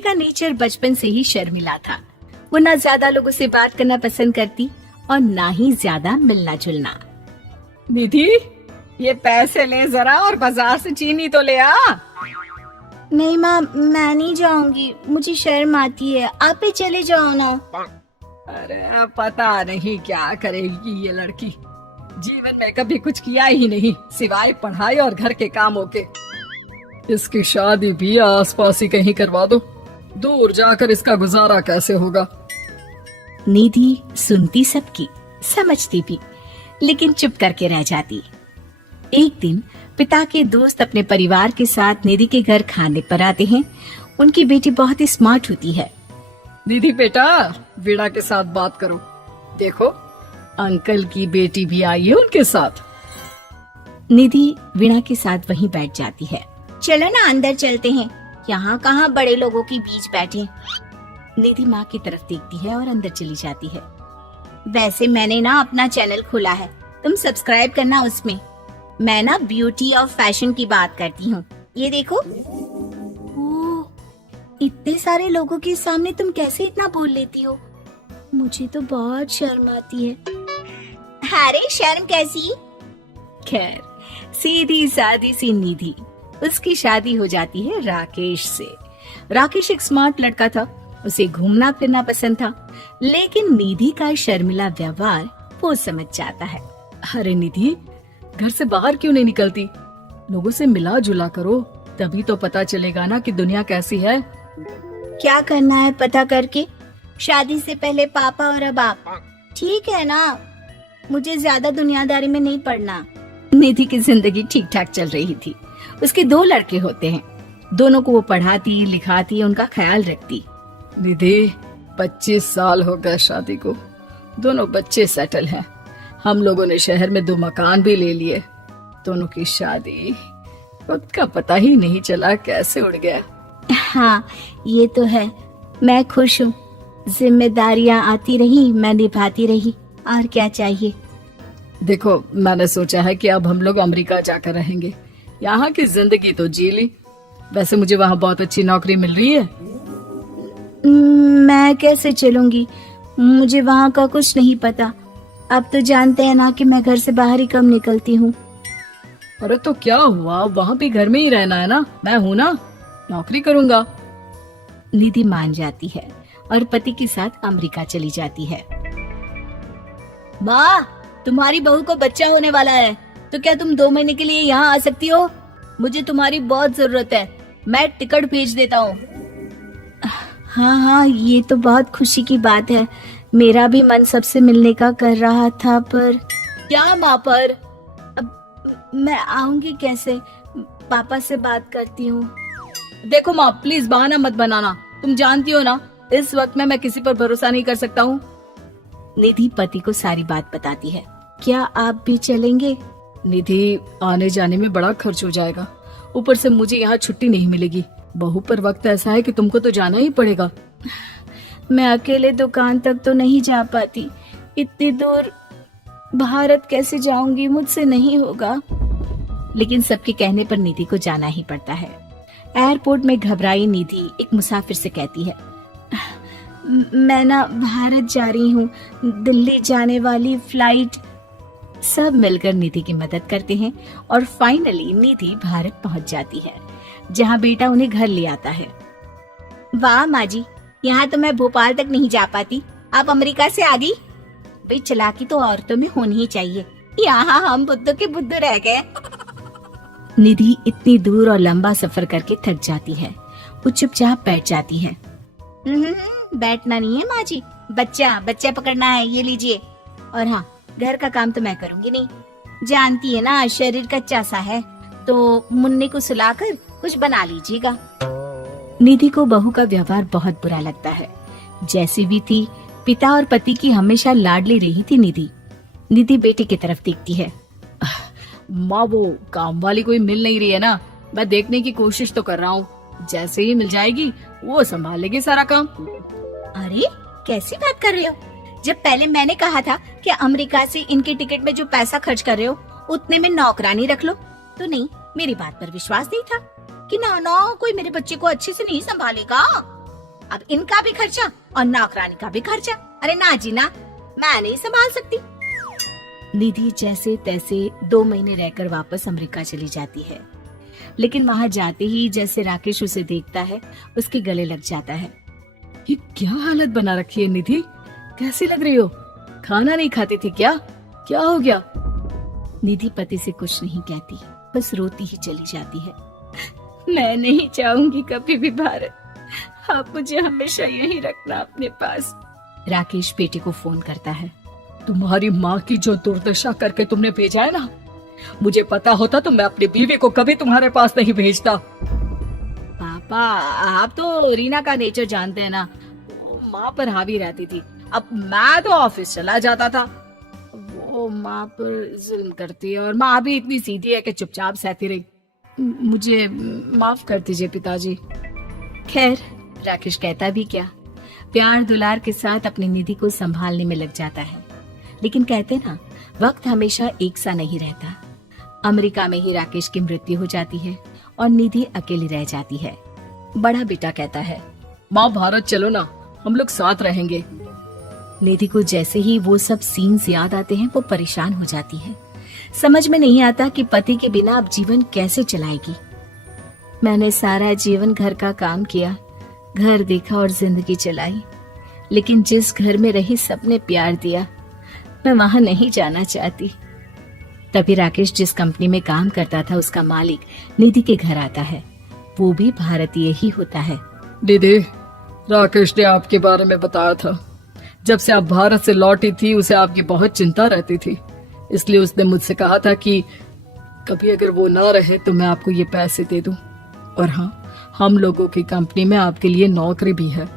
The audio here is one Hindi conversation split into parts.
निधि का नेचर बचपन से ही शर्मिला था। वो ना ज्यादा लोगों से बात करना पसंद करती और ना ही ज्यादा मिलना जुलना। निधि, ये पैसे ले जरा और बाजार से चीनी तो ले आ। नहीं माँ, मैं नहीं जाऊंगी, मुझे शर्म आती है, आप ही चले जाओ ना। अरे पता नहीं क्या करेगी ये लड़की, जीवन में कभी कुछ किया ही नहीं सिवाय पढ़ाई और घर के कामों के। इसकी शादी भी आसपास ही कहीं करवा दो, दूर जाकर इसका गुजारा कैसे होगा। निधि सुनती सबकी, समझती भी, लेकिन चुप करके रह जाती। एक दिन पिता के दोस्त अपने परिवार के साथ निधि के घर खाने पर आते हैं। उनकी बेटी बहुत ही स्मार्ट होती है। निधि बेटा, वीणा के साथ बात करो, देखो अंकल की बेटी भी आई है उनके साथ। निधि वीणा के साथ वहीं बैठ जाती है। चलो ना अंदर चलते हैं, यहाँ कहाँ बड़े लोगों के बीच बैठे। निधि माँ की तरफ देखती है और अंदर चली जाती है। वैसे मैंने ना अपना चैनल खोला है, तुम सब्सक्राइब करना उसमें। मैं ना ब्यूटी और फैशन की बात करती हूँ, ये देखो। ओह, इतने सारे लोगों के सामने तुम कैसे इतना बोल लेती हो? मुझे तो बहुत शर्म आती है। अरे शर्म कैसी? खैर, सीधी सादी सी निधि, उसकी शादी हो जाती है राकेश से। राकेश एक स्मार्ट लड़का था, उसे घूमना फिरना पसंद था, लेकिन निधि का शर्मिला व्यवहार वो समझ जाता है। अरे निधि, घर से बाहर क्यों नहीं निकलती? लोगों से मिला जुला करो, तभी तो पता चलेगा ना कि दुनिया कैसी है। क्या करना है पता करके? शादी से पहले पापा और अब आप, ठीक है ना? मुझे ज्यादा दुनियादारी में नहीं पड़ना। निधि की जिंदगी ठीक ठाक चल रही थी। उसके 2 लड़के होते हैं, दोनों को वो पढ़ाती लिखाती, उनका ख्याल रखती। निधि, 25 साल हो गए शादी को, दोनों बच्चे सेटल हैं। हम लोगों ने शहर में 2 मकान भी ले लिए। दोनों की शादी वक्त का पता ही नहीं चला कैसे उड़ गया। हाँ, ये तो है। मैं खुश हूँ, जिम्मेदारियाँ आती रही, मैं निभाती रही, और क्या चाहिए। देखो, मैंने सोचा है कि अब हम लोग अमेरिका जाकर रहेंगे। यहाँ की जिंदगी तो जी ली, वैसे मुझे वहाँ बहुत अच्छी नौकरी मिल रही है। मैं कैसे चलूंगी? मुझे वहाँ का कुछ नहीं पता। अब तो जानते हैं ना कि मैं घर से बाहर ही कम निकलती हूँ। अरे तो क्या हुआ, वहाँ भी घर में ही रहना है ना, मैं हूँ ना, नौकरी करूँगा। निधि मान जाती है और पति के साथ अमेरिका चली जाती है। माँ, तुम्हारी बहू को बच्चा होने वाला है, तो क्या तुम 2 महीने के लिए यहाँ आ सकती हो? मुझे तुम्हारी बहुत जरूरत है, मैं टिकट भेज देता हूँ। हाँ हाँ, ये तो बहुत खुशी की बात है। मेरा भी मन सबसे मिलने का कर रहा था, पर क्या माँ? पर अब मैं आऊंगी कैसे? पापा से बात करती हूँ। देखो माँ, प्लीज बहाना मत बनाना, तुम जानती हो ना इस वक्त में मैं किसी पर भरोसा नहीं कर सकता हूँ। निधि पति को सारी बात बताती है। क्या आप भी चलेंगे? निधि, आने जाने में बड़ा खर्च हो जाएगा, ऊपर से मुझे यहाँ छुट्टी नहीं मिलेगी। बहू पर वक्त ऐसा है कि तुमको तो जाना ही पड़ेगा। मैं अकेले दुकान तक तो नहीं जा पाती, इतनी दूर भारत कैसे जाऊंगी? मुझसे नहीं होगा। लेकिन सबके कहने पर निधि को जाना ही पड़ता है। एयरपोर्ट में घबराई निधि एक मुसाफिर से कहती है, मैं ना भारत जा रही हूँ, दिल्ली जाने वाली फ्लाइट। सब मिलकर निधि की मदद करते हैं और फाइनली निधि भारत पहुंच जाती है, जहां बेटा उन्हें घर ले आता है। वाह माँ जी, यहाँ तो मैं भोपाल तक नहीं जा पाती, आप अमेरिका से आ गई। भाई, चालाकी तो औरतों में होनी ही चाहिए, यहाँ हम बुद्धू के बुद्धू रह गए। निधि इतनी दूर और लंबा सफर करके थक जाती है, वो चुपचाप बैठ जाती है। बैठना नहीं है माँ जी, बच्चा पकड़ना है, ये लीजिए। और हाँ, घर का काम तो मैं करूंगी नहीं, जानती है ना शरीर कच्चा सा है, तो मुन्ने को सुलाकर कुछ बना लीजिएगा। निधि को बहू का व्यवहार बहुत बुरा लगता है। जैसी भी थी, पिता और पति की हमेशा लाडली रही थी निधि। निधि बेटे की तरफ देखती है। माँ, वो काम वाली कोई मिल नहीं रही है ना, मैं देखने की कोशिश तो कर रहा हूँ, जैसे ही मिल जाएगी वो संभाल लेगी सारा काम। अरे कैसी बात कर रहे हो? जब पहले मैंने कहा था कि अमेरिका से इनके टिकट में जो पैसा खर्च कर रहे हो उतने में नौकरानी रख लो, तो नहीं, मेरी बात पर विश्वास नहीं था कि ना कोई मेरे बच्चे को अच्छे से नहीं संभालेगा। अब इनका भी खर्चा और नौकरानी का भी खर्चा। अरे ना जी ना, मैं नहीं संभाल सकती। निधि जैसे तैसे 2 महीने रहकर वापस अमेरिका चली जाती है, लेकिन वहां जाते ही जैसे राकेश उसे देखता है उसके गले लग जाता है। ये क्या हालत बना रखी है निधि, कैसी लग रही हो? खाना नहीं खाती थी क्या? क्या हो गया? निधि पति से कुछ नहीं कहती, बस रोती ही चली जाती है। मैं नहीं चाहूंगी कभी भी भारत, आप मुझे हमेशा यहीं रखना अपने पास। राकेश बेटे को फोन करता है। तुम्हारी माँ की जो दुर्दशा करके तुमने भेजा है ना, मुझे पता होता तो मैं अपनी बीवी को कभी तुम्हारे पास नहीं भेजता। पापा, आप तो रीना का नेचर जानते हैं ना, वो माँ पर हावी रहती थी। अब मैं तो ऑफिस चला जाता था, वो माँ पर जुल्म करती है, और माँ भी इतनी सीधी है कि चुपचाप सहती रही। मुझे माफ कर दीजिए पिताजी। खैर, राकेश कहता भी क्या, प्यार दुलार के साथ अपनी निधि को संभालने में लग जाता है। लेकिन कहते ना, वक्त हमेशा एक सा नहीं रहता। अमेरिका में ही राकेश की मृत्यु हो जाती है और निधि अकेली रह जाती है। बड़ा बेटा कहता है, माँ भारत चलो ना, हम लोग साथ रहेंगे। निधि को जैसे ही वो सब सीन्स याद आते हैं वो परेशान हो जाती है। समझ में नहीं आता कि पति के बिना अब जीवन कैसे चलाएगी। मैंने सारा जीवन घर का काम किया, घर देखा और जिंदगी चलाई, लेकिन जिस घर में रही सबने प्यार दिया, मैं वहां नहीं जाना चाहती। तभी राकेश जिस कंपनी में काम करता था उसका मालिक निधि के घर आता है। वो भी भारतीय ही होता है। दीदी, राकेश ने आपके बारे में बताया था। जब से आप भारत से लौटी थी उसे आपकी बहुत चिंता रहती थी, इसलिए उसने मुझसे कहा था कि कभी अगर वो ना रहे तो मैं आपको ये पैसे दे दूं। और हाँ, हम लोगों की कंपनी में आपके लिए नौकरी भी है।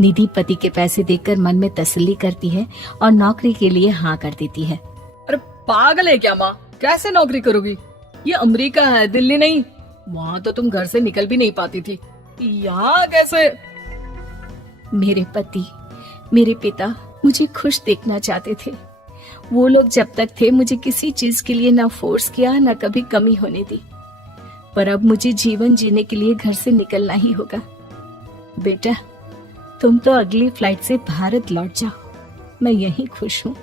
निधि पति के पैसे देखकर मन में तसल्ली करती है और नौकरी के लिए हाँ कर देती है। अरे पागल है क्या माँ, कैसे नौकरी करोगी? ये अमेरिका है, दिल्ली नहीं। वहाँ तो तुम घर से निकल भी नहीं पाती थी, यहाँ कैसे? मेरे पति, मेरे पिता मुझे खुश देखना चाहते थे। वो लोग जब तक थे मुझे किसी चीज के लिए ना फोर्स किया, ना कभी कमी होने दी। पर अब मुझे जीवन जीने के लिए घर से निकलना ही होगा। बेटा, तुम तो अगली फ्लाइट से भारत लौट जाओ, मैं यहीं खुश हूँ।